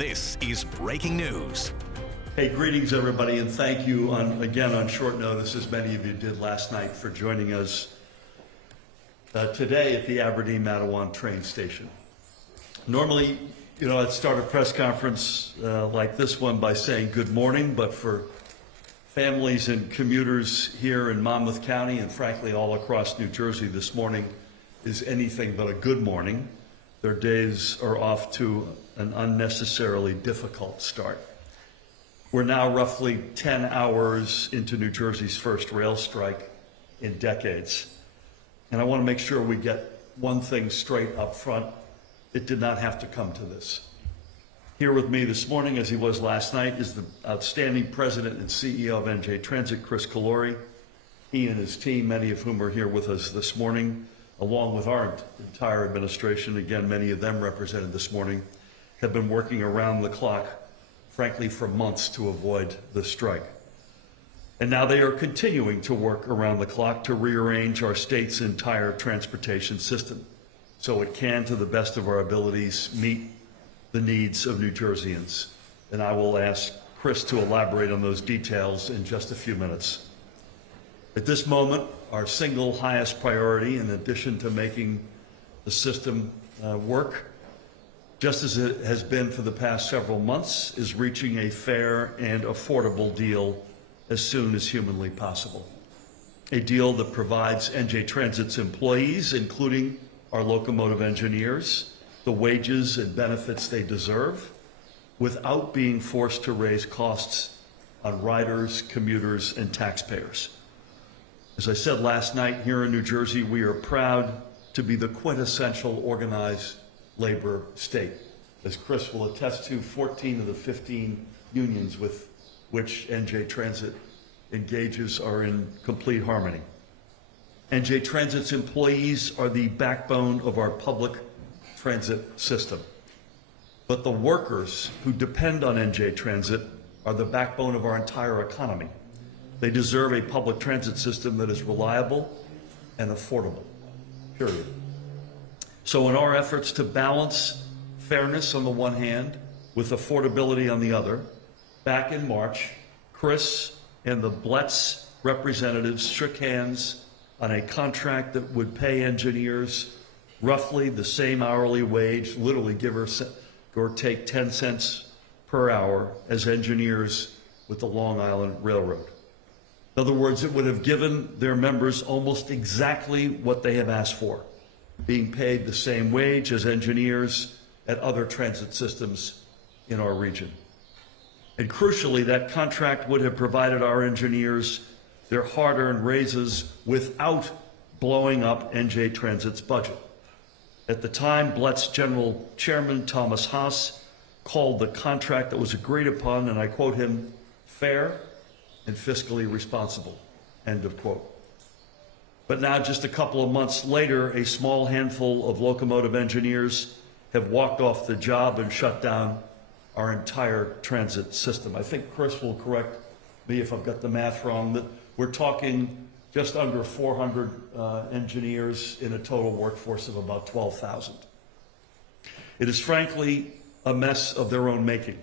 This is Breaking News. Hey, greetings everybody, and thank you again on short notice, as many of you did last night, for joining us today at the Aberdeen-Matawan train station. Normally, I'd start a press conference like this one by saying good morning, but for families and commuters here in Monmouth County and frankly all across New Jersey, this morning is anything but a good morning. Their days are off to an unnecessarily difficult start. We're now roughly 10 hours into New Jersey's first rail strike in decades. And I want to make sure we get one thing straight up front. It did not have to come to this. Here with me this morning, as he was last night, is the outstanding president and CEO of NJ Transit, Kris Kolluri. He and his team, many of whom are here with us this morning, along with our entire administration, again, many of them represented this morning, have been working around the clock, frankly, for months to avoid the strike. And now they are continuing to work around the clock to rearrange our state's entire transportation system so it can, to the best of our abilities, meet the needs of New Jerseyans. And I will ask Kris to elaborate on those details in just a few minutes. At this moment, our single highest priority, in addition to making the system work, just as it has been for the past several months, is reaching a fair and affordable deal as soon as humanly possible. A deal that provides NJ Transit's employees, including our locomotive engineers, the wages and benefits they deserve, without being forced to raise costs on riders, commuters, and taxpayers. As I said last night, here in New Jersey, we are proud to be the quintessential organized labor state. As Kris will attest to, 14 of the 15 unions with which NJ Transit engages are in complete harmony. NJ Transit's employees are the backbone of our public transit system. But the workers who depend on NJ Transit are the backbone of our entire economy. They deserve a public transit system that is reliable and affordable, period. So in our efforts to balance fairness on the one hand with affordability on the other, back in March, Kris and the BLETS representatives shook hands on a contract that would pay engineers roughly the same hourly wage, literally give or take 10 cents per hour, as engineers with the Long Island Railroad. In other words, it would have given their members almost exactly what they have asked for, being paid the same wage as engineers at other transit systems in our region. And crucially, that contract would have provided our engineers their hard-earned raises without blowing up NJ Transit's budget. At the time, BLET's General Chairman Thomas Haas called the contract that was agreed upon, and I quote him, fair and fiscally responsible, end of quote. But now, just a couple of months later, a small handful of locomotive engineers have walked off the job and shut down our entire transit system. I think Kris will correct me if I've got the math wrong, that we're talking just under 400 engineers in a total workforce of about 12,000. It is frankly a mess of their own making,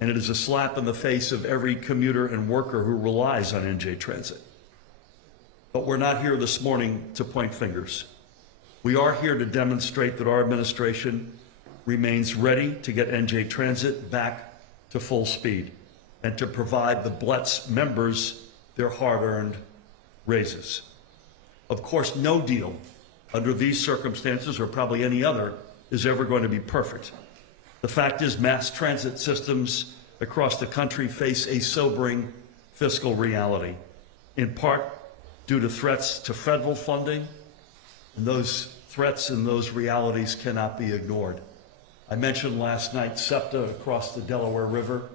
and it is a slap in the face of every commuter and worker who relies on NJ Transit. But we're not here this morning to point fingers. We are here to demonstrate that our administration remains ready to get NJ Transit back to full speed and to provide the BLETS members their hard-earned raises. Of course, no deal under these circumstances, or probably any other, is ever going to be perfect. The fact is, mass transit systems across the country face a sobering fiscal reality, in part due to threats to federal funding, and those threats and those realities cannot be ignored. I mentioned last night SEPTA across the Delaware River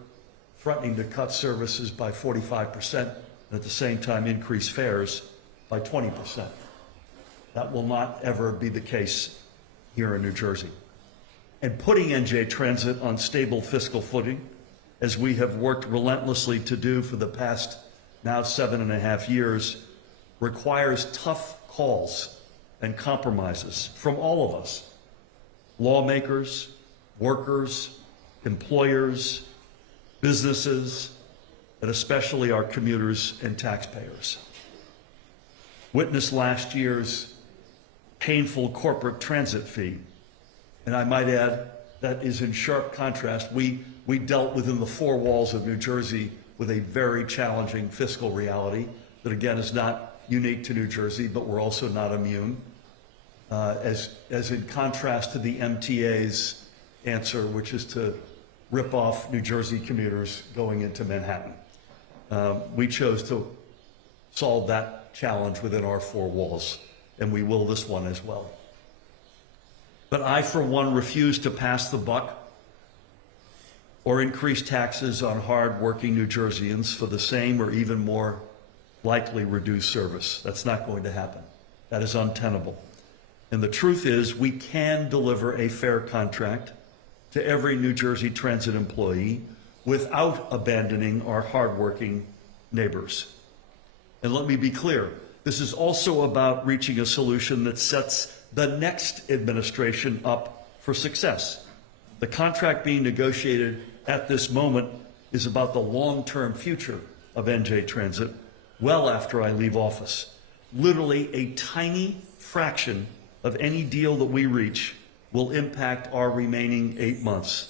threatening to cut services by 45% and at the same time increase fares by 20%. That will not ever be the case here in New Jersey. And putting NJ Transit on stable fiscal footing, as we have worked relentlessly to do for the past now 7.5 years, requires tough calls and compromises from all of us, lawmakers, workers, employers, businesses, and especially our commuters and taxpayers. Witness last year's painful corporate transit fee. And I might add, that is in sharp contrast. We dealt within the four walls of New Jersey with a very challenging fiscal reality that, again, is not unique to New Jersey, but we're also not immune. As in contrast to the MTA's answer, which is to rip off New Jersey commuters going into Manhattan. We chose to solve that challenge within our four walls, and we will this one as well. But I, for one, refuse to pass the buck or increase taxes on hard-working New Jerseyans for the same or even more likely reduced service. That's not going to happen. That is untenable. And the truth is, we can deliver a fair contract to every New Jersey Transit employee without abandoning our hardworking neighbors. And let me be clear, this is also about reaching a solution that sets the next administration up for success. The contract being negotiated at this moment is about the long-term future of NJ Transit well after I leave office. Literally a tiny fraction of any deal that we reach will impact our remaining 8 months.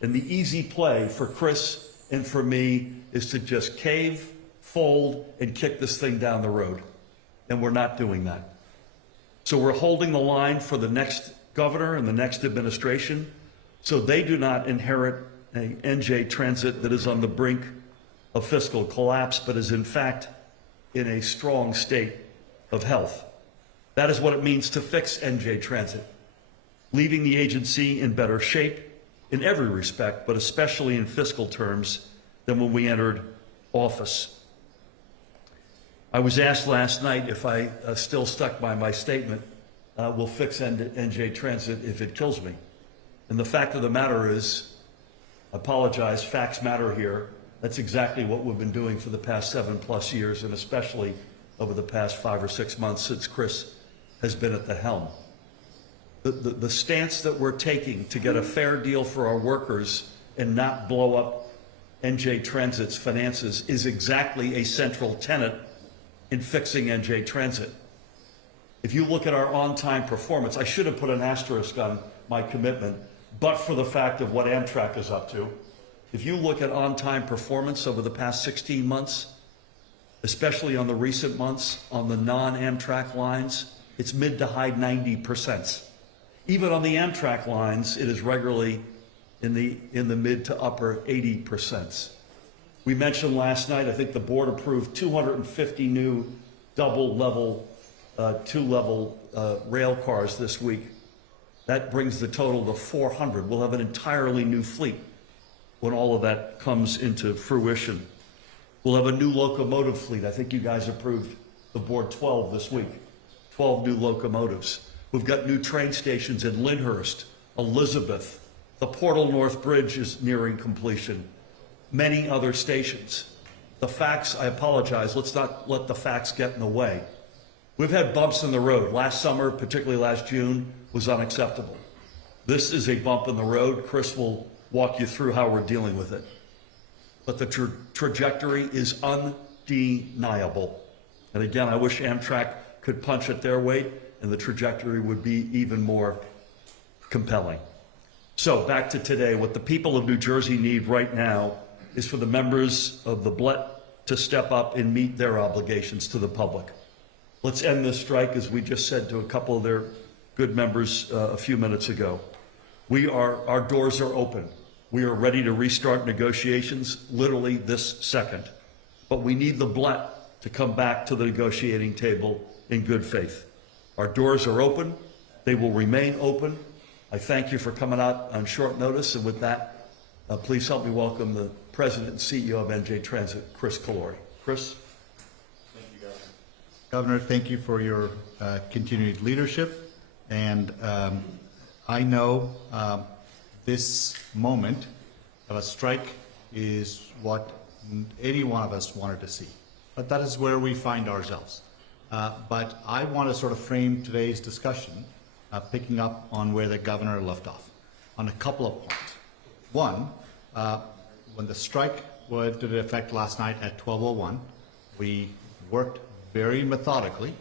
And the easy play for Kris and for me is to just cave, fold, and kick this thing down the road. And we're not doing that. So we're holding the line for the next governor and the next administration so they do not inherit a NJ Transit that is on the brink of fiscal collapse, but is in fact in a strong state of health. That is what it means to fix NJ Transit, leaving the agency in better shape in every respect, but especially in fiscal terms, than when we entered office. I was asked last night if I still stuck by my statement, we'll fix NJ Transit if it kills me. And the fact of the matter is, I apologize, facts matter here. That's exactly what we've been doing for the past 7+ years, and especially over the past 5 or 6 months since Kris has been at the helm. The stance that we're taking to get a fair deal for our workers and not blow up NJ Transit's finances is exactly a central tenet in fixing NJ Transit. If you look at our on-time performance, I should have put an asterisk on my commitment, but for the fact of what Amtrak is up to. If you look at on-time performance over the past 16 months, especially on the recent months on the non-Amtrak lines, it's mid to high 90%. Even on the Amtrak lines, it is regularly in the mid to upper 80%. We mentioned last night, I think the board approved 250 new double-level, two-level rail cars this week. That brings the total to 400. We'll have an entirely new fleet when all of that comes into fruition. We'll have a new locomotive fleet. I think you guys approved the board 12 this week, 12 new locomotives. We've got new train stations in Lyndhurst, Elizabeth. The Portal North Bridge is nearing completion. Many other stations. The facts, I apologize, let's not let the facts get in the way. We've had bumps in the road. Last summer, particularly last June, was unacceptable. This is a bump in the road. Kris will walk you through how we're dealing with it. But the trajectory is undeniable. And again, I wish Amtrak could punch at their weight, and the trajectory would be even more compelling. So back to today, what the people of New Jersey need right now is for the members of the BLET to step up and meet their obligations to the public. Let's end this strike, as we just said to a couple of their good members a few minutes ago. Our doors are open. We are ready to restart negotiations literally this second. But we need the BLET to come back to the negotiating table in good faith. Our doors are open. They will remain open. I thank you for coming out on short notice. And with that, please help me welcome the President and CEO of NJ Transit, Kris Kolluri. Kris? Thank you, Governor. Governor, thank you for your continued leadership. And I know this moment of a strike is what any one of us wanted to see. But that is where we find ourselves. But I want to sort of frame today's discussion picking up on where the governor left off on a couple of points. One, when the strike went into effect last night at 12:01, we worked very methodically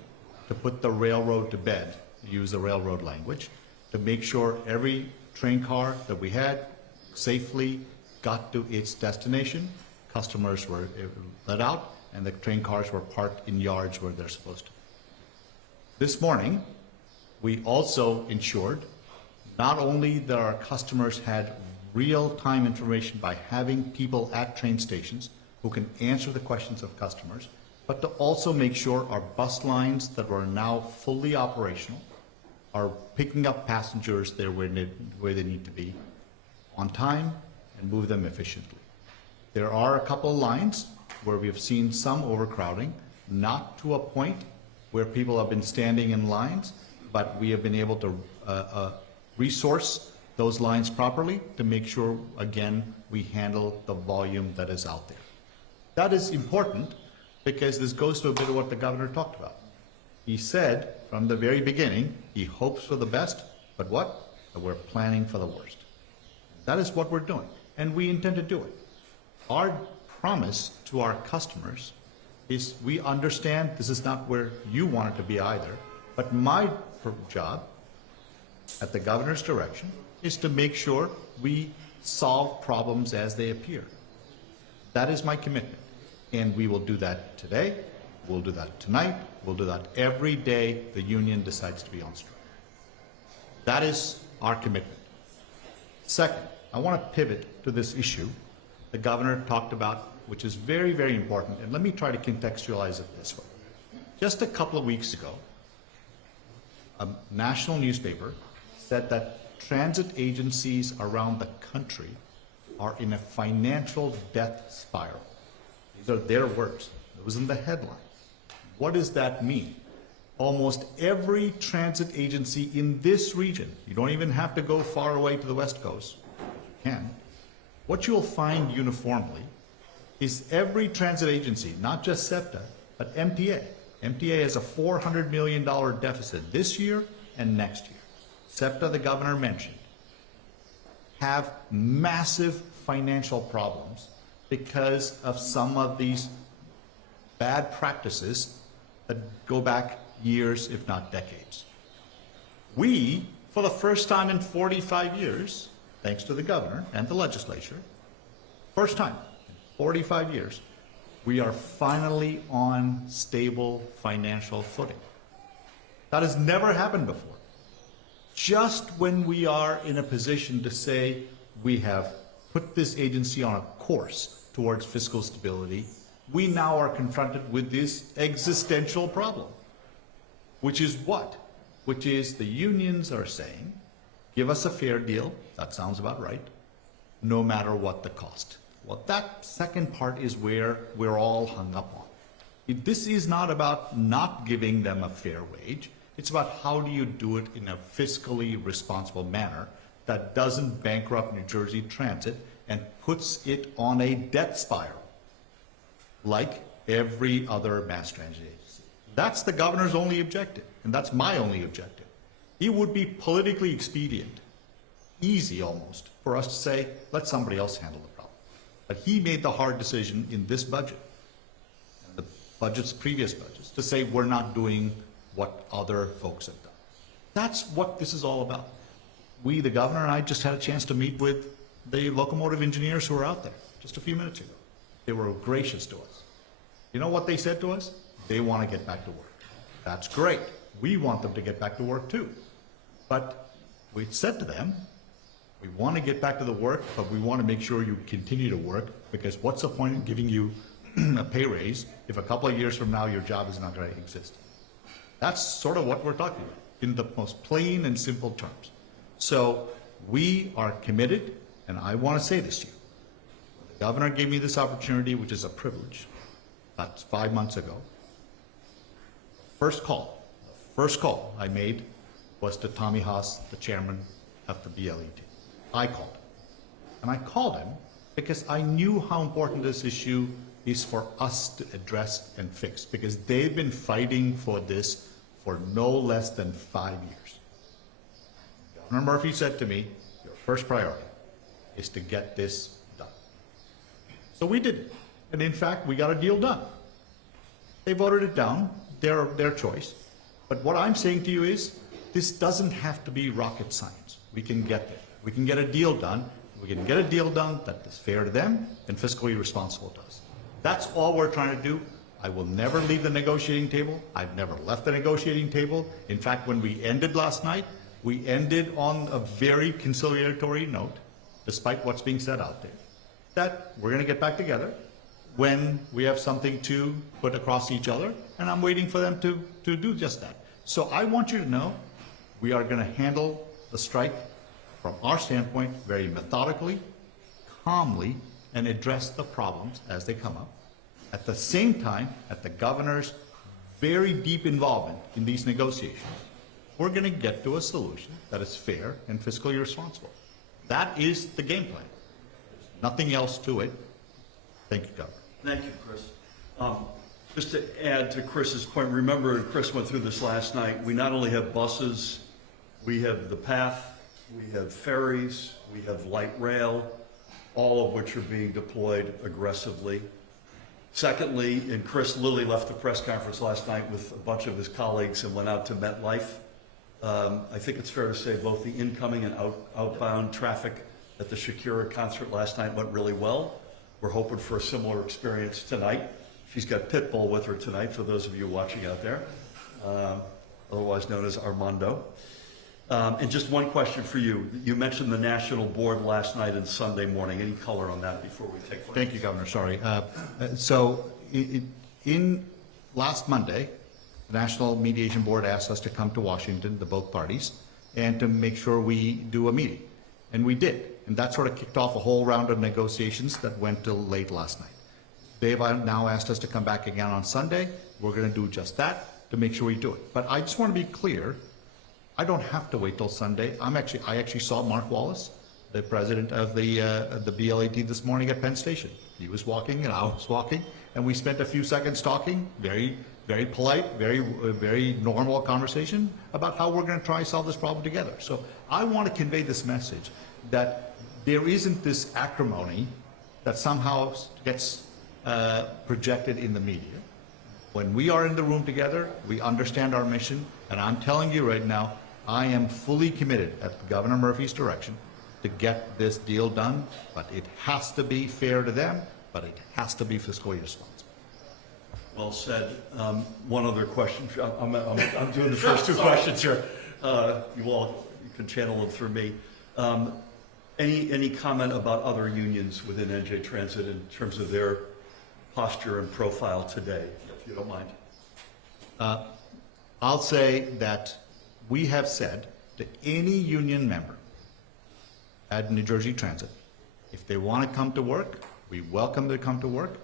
to put the railroad to bed, to use the railroad language, to make sure every train car that we had safely got to its destination. Customers were let out, and the train cars were parked in yards where they're supposed to. This morning, we also ensured not only that our customers had real-time information by having people at train stations who can answer the questions of customers, but to also make sure our bus lines that are now fully operational are picking up passengers there where they need to be on time and move them efficiently. There are a couple of lines where we have seen some overcrowding, not to a point where people have been standing in lines, but we have been able to resource those lines properly to make sure, again, we handle the volume that is out there. That is important because this goes to a bit of what the governor talked about. He said from the very beginning, he hopes for the best, but what? That we're planning for the worst. That is what we're doing, and we intend to do it. Our promise to our customers is we understand this is not where you want it to be either, but my job at the governor's direction is to make sure we solve problems as they appear. That is my commitment, and we will do that today, we'll do that tonight, we'll do that every day the union decides to be on strike. That is our commitment. Second, I want to pivot to this issue the governor talked about, which is very, very important, and let me try to contextualize it this way. Just a couple of weeks ago, a national newspaper said that transit agencies around the country are in a financial death spiral. These are their words. It was in the headline. What does that mean? Almost every transit agency in this region, you don't even have to go far away to the West Coast, you can. What you'll find uniformly is every transit agency, not just SEPTA, but MTA. MTA has a $400 million deficit this year and next year. SEPTA, the governor mentioned, have massive financial problems because of some of these bad practices that go back years, if not decades. We, for the first time in 45 years, thanks to the governor and the legislature, first time in 45 years, we are finally on stable financial footing. That has never happened before. Just when we are in a position to say we have put this agency on a course towards fiscal stability, we now are confronted with this existential problem, which is what? Which is the unions are saying, give us a fair deal, that sounds about right, no matter what the cost. Well, that second part is where we're all hung up on. This is not about not giving them a fair wage. It's about how do you do it in a fiscally responsible manner that doesn't bankrupt New Jersey Transit and puts it on a debt spiral like every other mass transit agency. That's the governor's only objective, and that's my only objective. It would be politically expedient, easy almost, for us to say, let somebody else handle the problem. But he made the hard decision in this budget, and the budgets, previous budgets, to say we're not doing what other folks have done. That's what this is all about. We, the governor and I, just had a chance to meet with the locomotive engineers who were out there just a few minutes ago. They were gracious to us. You know what they said to us? They want to get back to work. That's great. We want them to get back to work too. But we said to them, we want to get back to the work, but we want to make sure you continue to work, because what's the point in giving you a pay raise if a couple of years from now your job is not going to exist? That's sort of what we're talking about in the most plain and simple terms. So we are committed, and I want to say this to you. The governor gave me this opportunity, which is a privilege. That's 5 months ago. First call I made was to Tommy Haas, the chairman of the BLET. I called him. And I called him because I knew how important this issue is for us to address and fix, because they've been fighting for this for no less than 5 years. Governor Murphy said to me, your first priority is to get this done. So we did it. And in fact, we got a deal done. They voted it down, their choice. But what I'm saying to you is, this doesn't have to be rocket science. We can get there. We can get a deal done. We can get a deal done that is fair to them and fiscally responsible to us. That's all we're trying to do. I will never leave the negotiating table. I've never left the negotiating table. In fact, when we ended last night, we ended on a very conciliatory note, despite what's being said out there, that we're going to get back together when we have something to put across each other, and I'm waiting for them to do just that. So I want you to know we are going to handle the strike from our standpoint very methodically, calmly, and address the problems as they come up. At the same time, at the governor's very deep involvement in these negotiations, we're going to get to a solution that is fair and fiscally responsible. That is the game plan. There's nothing else to it. Thank you, Governor. Thank you, Kris. Just to add to Chris's point, remember, and Kris went through this last night, we not only have buses, we have the path, we have ferries, we have light rail, all of which are being deployed aggressively. Secondly, and Kris literally left the press conference last night with a bunch of his colleagues and went out to MetLife. I think it's fair to say both the incoming and outbound traffic at the Shakira concert last night went really well. We're hoping for a similar experience tonight. She's got Pitbull with her tonight, for those of you watching out there, otherwise known as Armando. And just one question for you. You mentioned the national board last night and Sunday morning. Any color on that before we take questions? Thank you, Governor. Sorry. In last Monday, the National Mediation Board asked us to come to Washington, the both parties, and to make sure we do a meeting. And we did. And that sort of kicked off a whole round of negotiations that went till late last night. They've now asked us to come back again on Sunday. We're going to do just that to make sure we do it. But I just want to be clear. I don't have to wait till Sunday. I actually saw Mark Wallace, the president of the BLAT this morning at Penn Station. He was walking and I was walking, and we spent a few seconds talking, very, very polite, very normal conversation about how we're going to try and solve this problem together. So I want to convey this message that there isn't this acrimony that somehow gets projected in the media. When we are in the room together, we understand our mission, and I'm telling you right now, I am fully committed at Governor Murphy's direction to get this deal done, but it has to be fair to them, but it has to be fiscally responsible. Well said. One other question. I'm doing the first two questions here. You can channel them through me. Any comment about other unions within NJ Transit in terms of their posture and profile today, if you don't mind? I'll say that we have said to any union member at New Jersey Transit, if they want to come to work, we welcome them to come to work,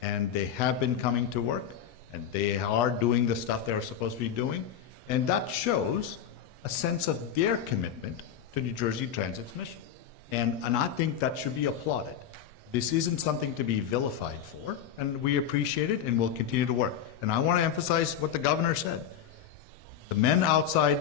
and they have been coming to work, and they are doing the stuff they're supposed to be doing, and that shows a sense of their commitment to New Jersey Transit's mission. And I think that should be applauded. This isn't something to be vilified for, and we appreciate it, and we'll continue to work. And I want to emphasize what the governor said. The men outside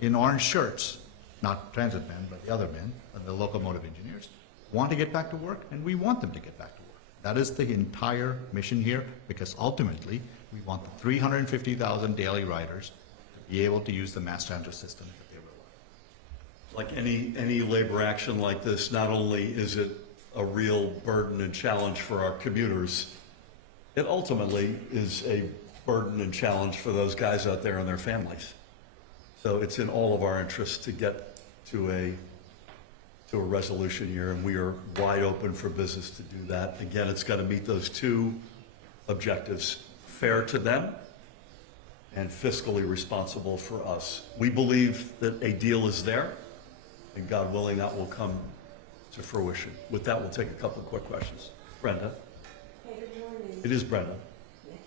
in orange shirts, not transit men, but the other men, the locomotive engineers, want to get back to work, and we want them to get back to work. That is the entire mission here, because ultimately, we want the 350,000 daily riders to be able to use the mass transit system that they rely on. Like any labor action like this, not only is it a real burden and challenge for our commuters, it ultimately is a burden and challenge for those guys out there and their families. So it's in all of our interests to get to a resolution here, and we are wide open for business to do that. Again, it's got to meet those two objectives: fair to them and fiscally responsible for us. We believe that a deal is there, and God willing, that will come to fruition. With that, we'll take a couple of quick questions. Brenda. Hey, good morning. It is Brenda. Yes,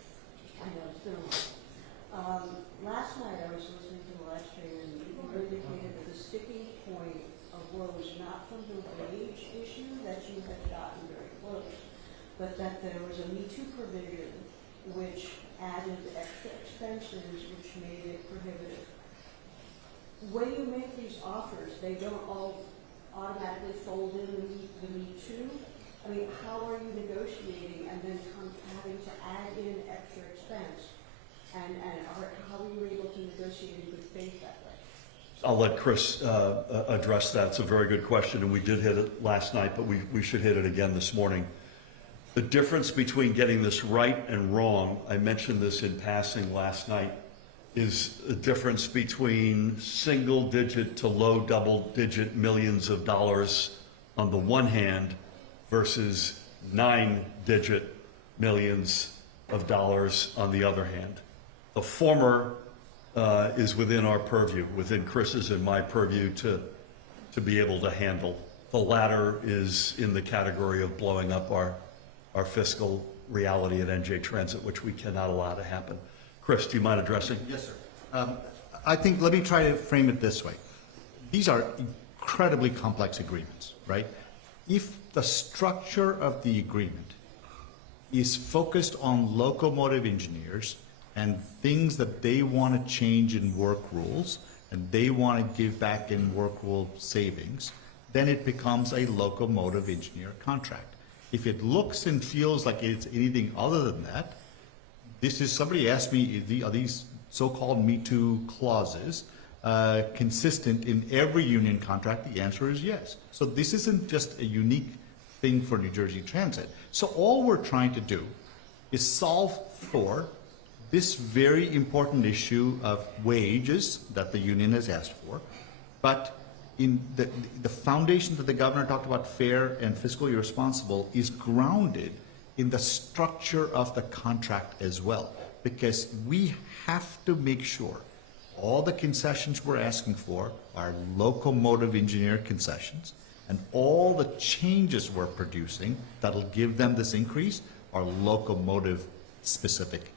I know, it's been a while. Last night I was listening to the live stream, and you indicated that the sticking point arose not from the wage issue that you had gotten very close, but that there was a Me Too provision which added extra expenses which made it prohibitive. When you make these offers, they don't all automatically fold in I mean, how are you negotiating and then having to add in extra expense? And how are you able to negotiate in good faith that way? I'll let Kris address that. It's a very good question, and we did hit it last night, but we should hit it again this morning. The difference between getting this right and wrong, I mentioned this in passing last night, is a difference between single-digit to low double-digit millions of dollars on the one hand versus 9-digit millions of dollars on the other hand. The former is within our purview, within Kris's and my purview to be able to handle. The latter is in the category of blowing up our fiscal reality at NJ Transit, which we cannot allow to happen. Kris, do you mind addressing? Yes, sir. I think, let me try to frame it this way. These are incredibly complex agreements, right? If the structure of the agreement is focused on locomotive engineers and things that they want to change in work rules and they want to give back in work rule savings, then it becomes a locomotive engineer contract. If it looks and feels like it's anything other than that, somebody asked me, are these so-called Me Too clauses consistent in every union contract? The answer is yes. So this isn't just a unique thing for New Jersey Transit. So all we're trying to do is solve for this very important issue of wages that the union has asked for, but in the foundation that the governor talked about, fair and fiscally responsible, is grounded in the structure of the contract as well, because we have to make sure all the concessions we're asking for are locomotive engineer concessions, and all the changes we're producing that'll give them this increase are locomotive specific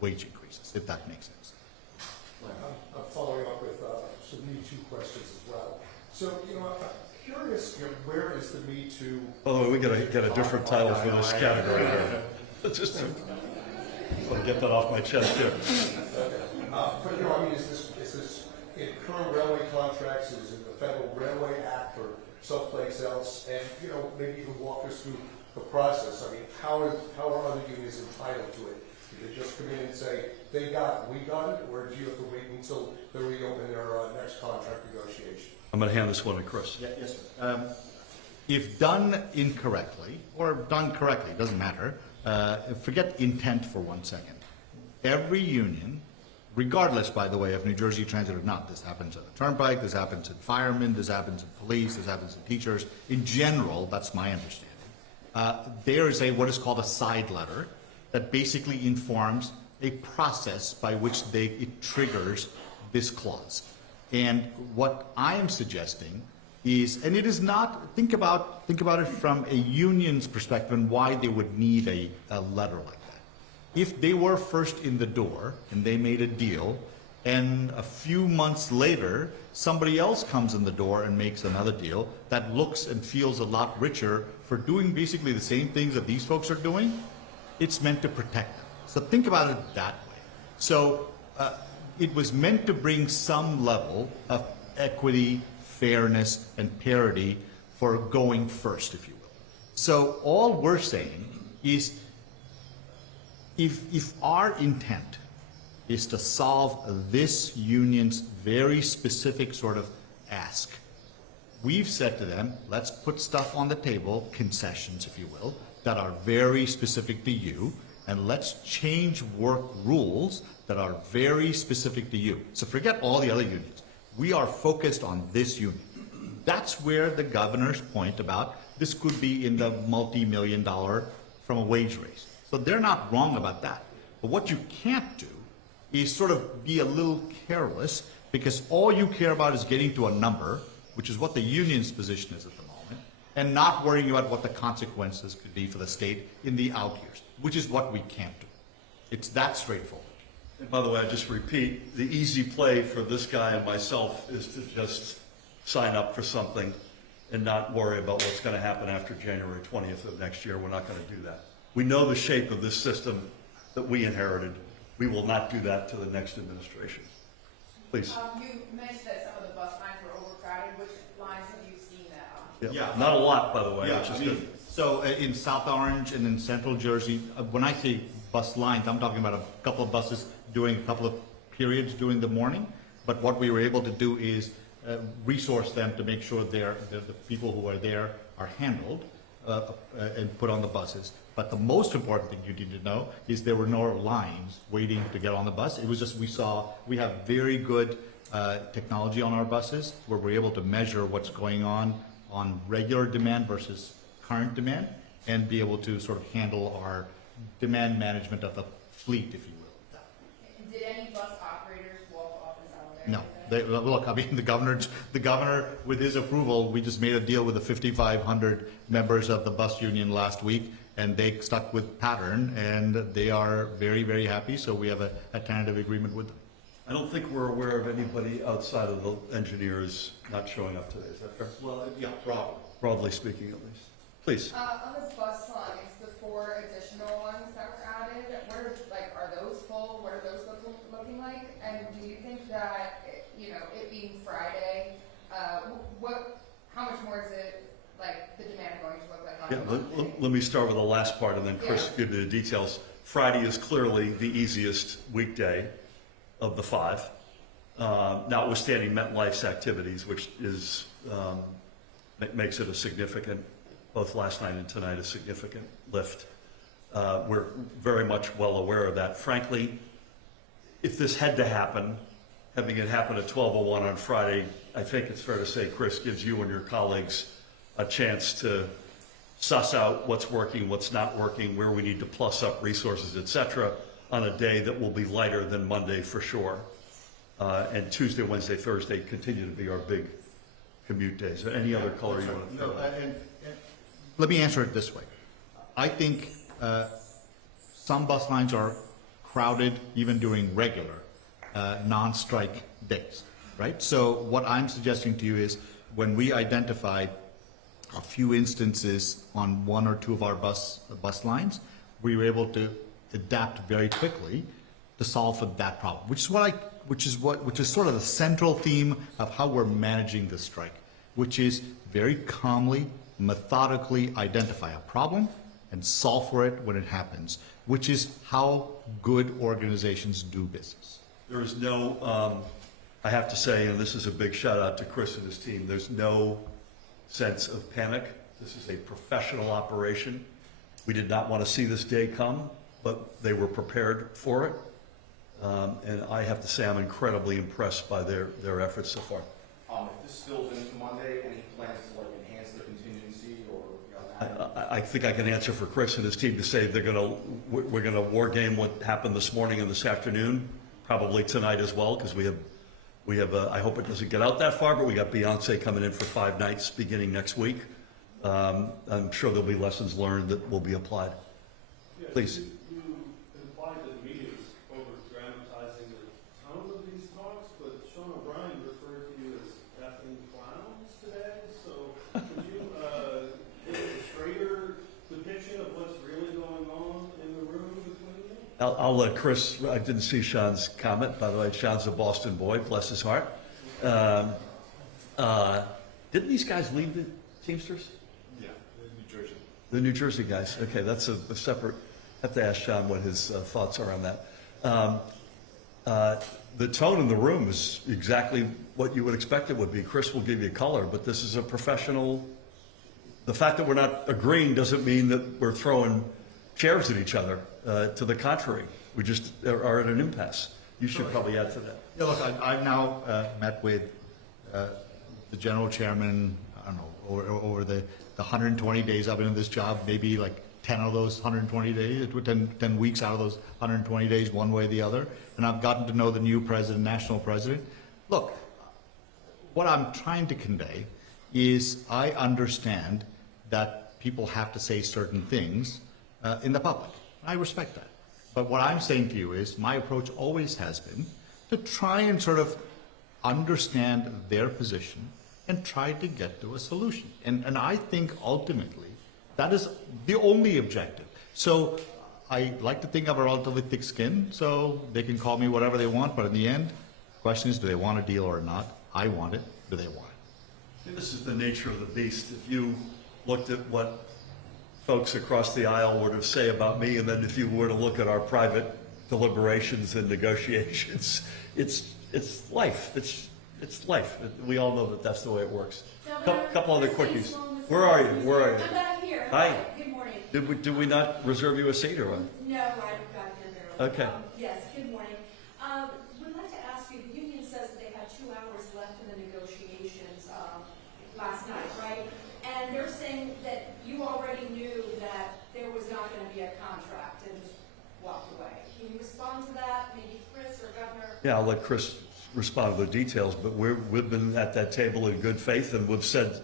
wage increases, if that makes sense. I'm following up with some Me Too questions as well. So, I'm curious, where is the Me Too? Oh, we gotta get a different title for this category here. Just want to get that off my chest here. But, I mean, is this in current railway contracts, is it the Federal Railway Act or someplace else? And, maybe you can walk us through the process. I mean, how are other unions entitled to it? Do they just come in and say, they got it, we got it, or do you have to wait until they reopen their next contract negotiation? I'm going to hand this one to Kris. Yeah, yes, sir. If done incorrectly, or done correctly, doesn't matter, forget intent for 1 second. Every union, regardless, by the way, of New Jersey Transit or not, this happens at the Turnpike, this happens in firemen, this happens in police, this happens in teachers. In general, that's my understanding. There is what is called a side letter that basically informs a process by which it triggers this clause. And what I am suggesting is, and it is not, think about it from a union's perspective and why they would need a letter like that. If they were first in the door and they made a deal, and a few months later somebody else comes in the door and makes another deal that looks and feels a lot richer for doing basically the same things that these folks are doing, it's meant to protect them. So think about it that way. So it was meant to bring some level of equity, fairness, and parity for going first, if you will. So all we're saying is if our intent is to solve this union's very specific sort of ask, we've said to them, let's put stuff on the table, concessions, if you will, that are very specific to you, and let's change work rules that are very specific to you. So forget all the other unions. We are focused on this union. That's where the governor's point about this could be in the multi-million-dollar from a wage raise. So they're not wrong about that. But what you can't do is sort of be a little careless, because all you care about is getting to a number, which is what the union's position is at the moment, and not worrying about what the consequences could be for the state in the out years, which is what we can't do. It's that straightforward. And by the way, I just repeat, the easy play for this guy and myself is to just sign up for something and not worry about what's going to happen after January 20th of next year. We're not going to do that. We know the shape of this system that we inherited. We will not do that to the next administration. Please. You mentioned that some of the bus lines were overcrowded. Which lines have you seen that on? Yeah. Not a lot, by the way, Yeah, which is I mean, good. so in South Orange and in Central Jersey, when I say bus lines, I'm talking about a couple of buses doing a couple of periods during the morning. But what we were able to do is resource them to make sure the people who are there are handled and put on the buses. But the most important thing you need to know is there were no lines waiting to get on the bus. It was just we have very good technology on our buses where we're able to measure what's going on regular demand versus current demand and be able to sort of handle our demand management of the fleet, if you will. Did any bus operators walk off the solidarity? No. Look, I mean, the governor, with his approval, we just made a deal with the 5,500 members of the bus union last week, and they stuck with pattern, and they are very, very happy, so we have a tentative agreement with them. I don't think we're aware of anybody outside of the engineers not showing up today. Is that fair? Well, yeah, probably. Broadly speaking, at least. Please. On the bus lines, the 4 additional ones that were added, are those full? What are those looking like? And do you think that, it being Friday, how much more is it, the demand going to look like on Monday? Let me start with the last part and then Chris Yeah. give you the details. Friday is clearly the easiest weekday of the 5, notwithstanding MetLife's activities, which is makes it a significant, both last night and tonight, a significant lift. We're very much well aware of that. Frankly, if this had to happen, having it happen at 12:01 on Friday, I think it's fair to say, Chris, gives you and your colleagues a chance to suss out what's working, what's not working, where we need to plus up resources, et cetera, on a day that will be lighter than Monday for sure. And Tuesday, Wednesday, Thursday continue to be our big commute days. Any other color you want to throw out? And let me answer it this way. I think some bus lines are crowded even during regular non-strike days, right? So what I'm suggesting to you is when we identified a few instances on 1 or 2 of our bus lines, we were able to adapt very quickly to solve for that problem, which is sort of the central theme of how we're managing the strike, which is very calmly, methodically identify a problem and solve for it when it happens, which is how good organizations do business. There is no, I have to say, and this is a big shout out to Chris and his team, there's no sense of panic. This is a professional operation. We did not want to see this day come, but they were prepared for it. And I have to say I'm incredibly impressed by their efforts so far. If this spills into Monday, any plans to enhance the contingency or? I think I can answer for Chris and his team to say we're gonna war game what happened this morning and this afternoon, probably tonight as well, because we have I hope it doesn't get out that far, but we got Beyonce coming in for 5 nights beginning next week. I'm sure there'll be lessons learned that will be applied. Please. You implied that the media is over-dramatizing the tone of these talks, but Sean O'Brien referred to you as effing clowns today. So could you give us a straighter depiction of what's really going on in the room between you? I'll let Chris, I didn't see Sean's comment, by the way. Sean's a Boston boy, bless his heart. Didn't these guys leave the Teamsters? Yeah, New Jersey. The New Jersey guys, okay, that's a separate, have to ask Sean what his thoughts are on that. The tone in the room is exactly what you would expect it would be. Chris will give you color, but this is a professional, the fact that we're not agreeing doesn't mean that we're throwing chairs at each other. To the contrary, we just are at an impasse. You should probably add to that. Yeah, look, I've now met with the general chairman, I don't know, over the 120 days I've been in this job, maybe like 10 of those 120 days, 10 weeks out of those 120 days, one way or the other. And I've gotten to know the new president, national president. Look, what I'm trying to convey is I understand that people have to say certain things in the public. I respect that. But what I'm saying to you is my approach always has been to try and sort of understand their position and try to get to a solution. And I think ultimately that is the only objective. So I like to think I have a relatively thick skin, so they can call me whatever they want, but in the end, the question is, do they want a deal or not? I want it. Do they want it? This is the nature of the beast. If you looked at what folks across the aisle would have say about me, and then if you were to look at our private deliberations and negotiations, it's life. It's life. We all know that that's the way it works. Couple other quickies. Where are you? Where are you? I'm back here. Hi. Good morning. Did we not reserve you a seat or what? No, I got here barely. Okay. Yes, good morning. We'd like to ask you, the union says that they had 2 hours left in the negotiations last night, right? And they're saying that you already knew that there was not going to be a contract and just walked away. Can you respond to that? Maybe Kris or Governor? Yeah, I'll let Kris respond to the details, but we've been at that table in good faith, and we've said,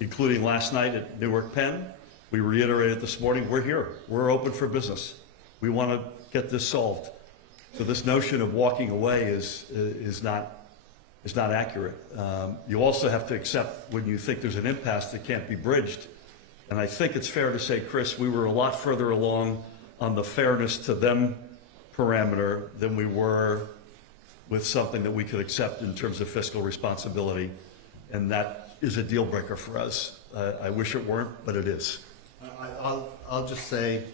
including last night at Newark Penn, we reiterated this morning, we're here. We're open for business. We want to get this solved. So this notion of walking away is not accurate. You also have to accept when you think there's an impasse that can't be bridged. And I think it's fair to say, Kris, we were a lot further along on the fairness to them parameter than we were with something that we could accept in terms of fiscal responsibility. And that is a deal breaker for us. I wish it weren't, but it is. I'll just say,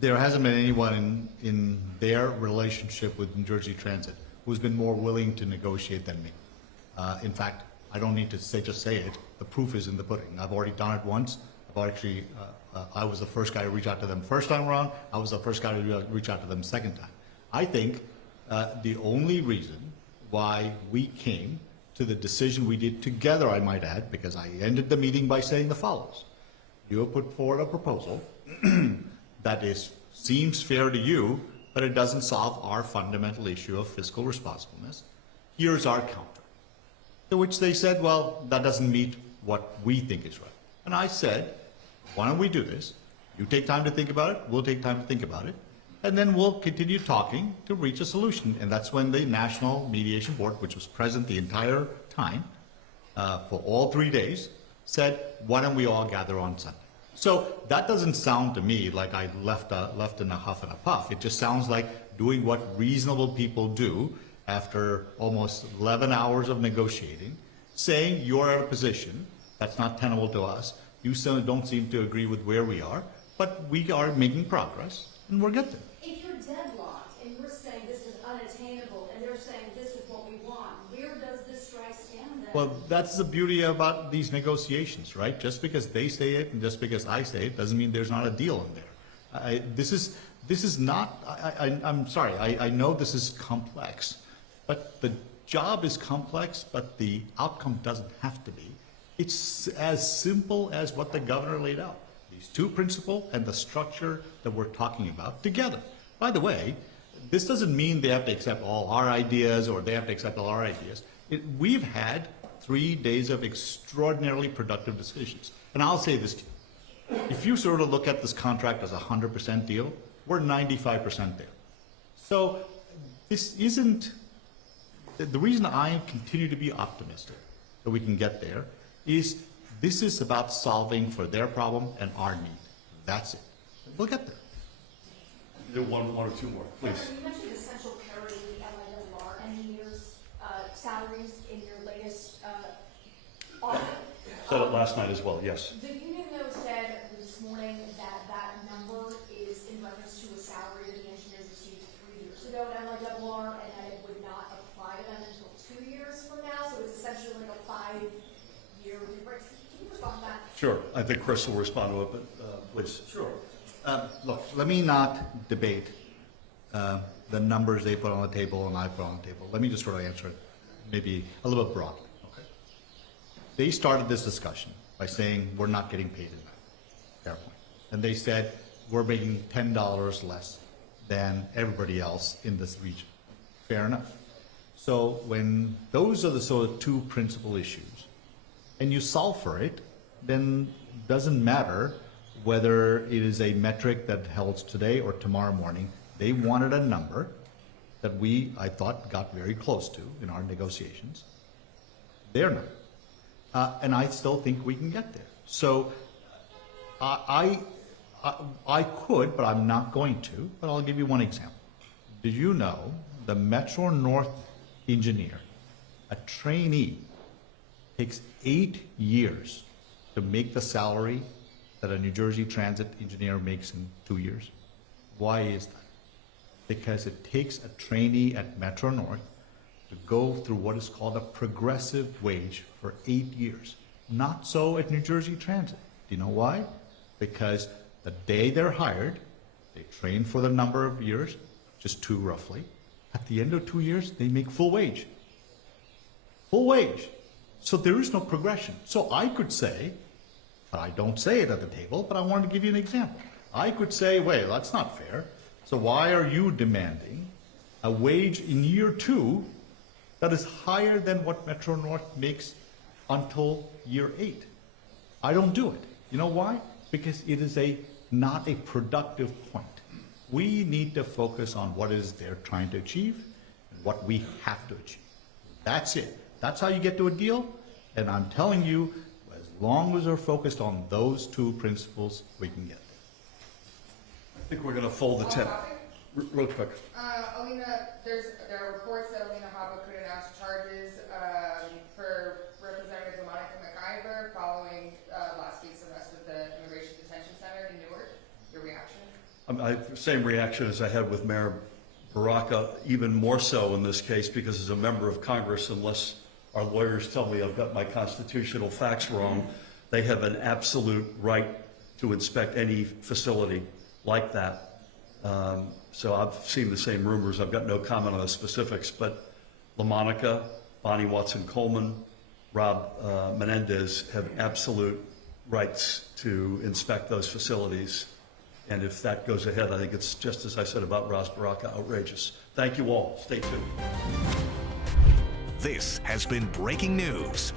there hasn't been anyone in their relationship with New Jersey Transit who's been more willing to negotiate than me. In fact, I don't need to just say it. The proof is in the pudding. I've already done it once. I was the first guy to reach out to them first time around. I was the first guy to reach out to them second time. I think the only reason why we came to the decision we did together, I might add, because I ended the meeting by saying the follows. You have put forward a proposal that seems fair to you, but it doesn't solve our fundamental issue of fiscal responsibleness. Here's our counter. To which they said, well, that doesn't meet what we think is right. And I said, why don't we do this? You take time to think about it, we'll take time to think about it, and then we'll continue talking to reach a solution. And that's when the National Mediation Board, which was present the entire time, for all 3 days, said, why don't we all gather on Sunday? So that doesn't sound to me like I left in a huff and a puff. It just sounds like doing what reasonable people do after almost 11 hours of negotiating, saying you're at a position that's not tenable to us. You still don't seem to agree with where we are, but we are making progress, and we're getting there. If you're deadlocked and we're saying this is unattainable and they're saying this is what we want, where does this strike stand then? Well, that's the beauty about these negotiations, right? Just because they say it and just because I say it doesn't mean there's not a deal in there. This is not, I'm sorry, I know this is complex, but the job is complex, but the outcome doesn't have to be. It's as simple as what the governor laid out. These two principles and the structure that we're talking about together. By the way, this doesn't mean they have to accept all our ideas or they have to accept all our ideas. We've had 3 days of extraordinarily productive discussions. And I'll say this to you. If you sort of look at this contract as a 100% deal, we're 95% there. So this isn't, the reason I continue to be optimistic that we can get there is this is about solving for their problem and our need. That's it. We'll get there. Do one or two more, please. You mentioned essential parity of the LIWR engineers' salaries in your latest audit. Said it last night as well, yes. The union, though, said this morning that that number is in reference to a salary that the engineers received 3 years ago at LIWR, and that it would not apply to them until 2 years from now. So it's essentially like a 5-year difference. Can you respond to that? Sure. I think Kris will respond to it, but please. Sure. Look, let me not debate the numbers they put on the table and I put on the table. Let me just sort of answer it maybe a little bit broadly. Okay. They started this discussion by saying we're not getting paid enough. Fair point. And they said we're making $10 less than everybody else in this region. Fair enough. So when those are the sort of two principal issues, and you solve for it, then it doesn't matter whether it is a metric that holds today or tomorrow morning. They wanted a number that we, I thought, got very close to in our negotiations. Their number. And I still think we can get there. So I could, but I'm not going to, but I'll give you one example. Did you know the Metro North engineer, a trainee, takes 8 years to make the salary that a New Jersey transit engineer makes in 2 years. Why is that? Because it takes a trainee at Metro North to go through what is called a progressive wage for 8 years. Not so at New Jersey Transit. Do you know why? Because the day they're hired, they train for the number of years, just 2 roughly. At the end of 2 years, they make full wage. Full wage. So there is no progression. So I could say, but I don't say it at the table, but I wanted to give you an example. I could say, wait, that's not fair. So why are you demanding a wage in year 2 that is higher than what Metro North makes until year 8? I don't do it. You know why? Because it is not a productive point. We need to focus on what is they're trying to achieve and what we have to achieve. That's it. That's how you get to a deal. And I'm telling you, as long as we're focused on those 2 principles, we can get there. I think we're going to fold the tent. Real quick. Alina, there are reports that Alina Habba could announce charges for Representative Monica McIver following last week's arrest at the Immigration Detention Center in Newark. Your reaction? Same reaction as I had with Mayor Baraka, even more so in this case, because as a member of Congress, unless our lawyers tell me I've got my constitutional facts wrong, they have an absolute right to inspect any facility like that. So I've seen the same rumors. I've got no comment on the specifics, but LaMonica, Bonnie Watson-Coleman, Rob Menendez have absolute rights to inspect those facilities. And if that goes ahead, I think it's just as I said about Ras Baraka, outrageous. Thank you all. Stay tuned. This has been breaking news.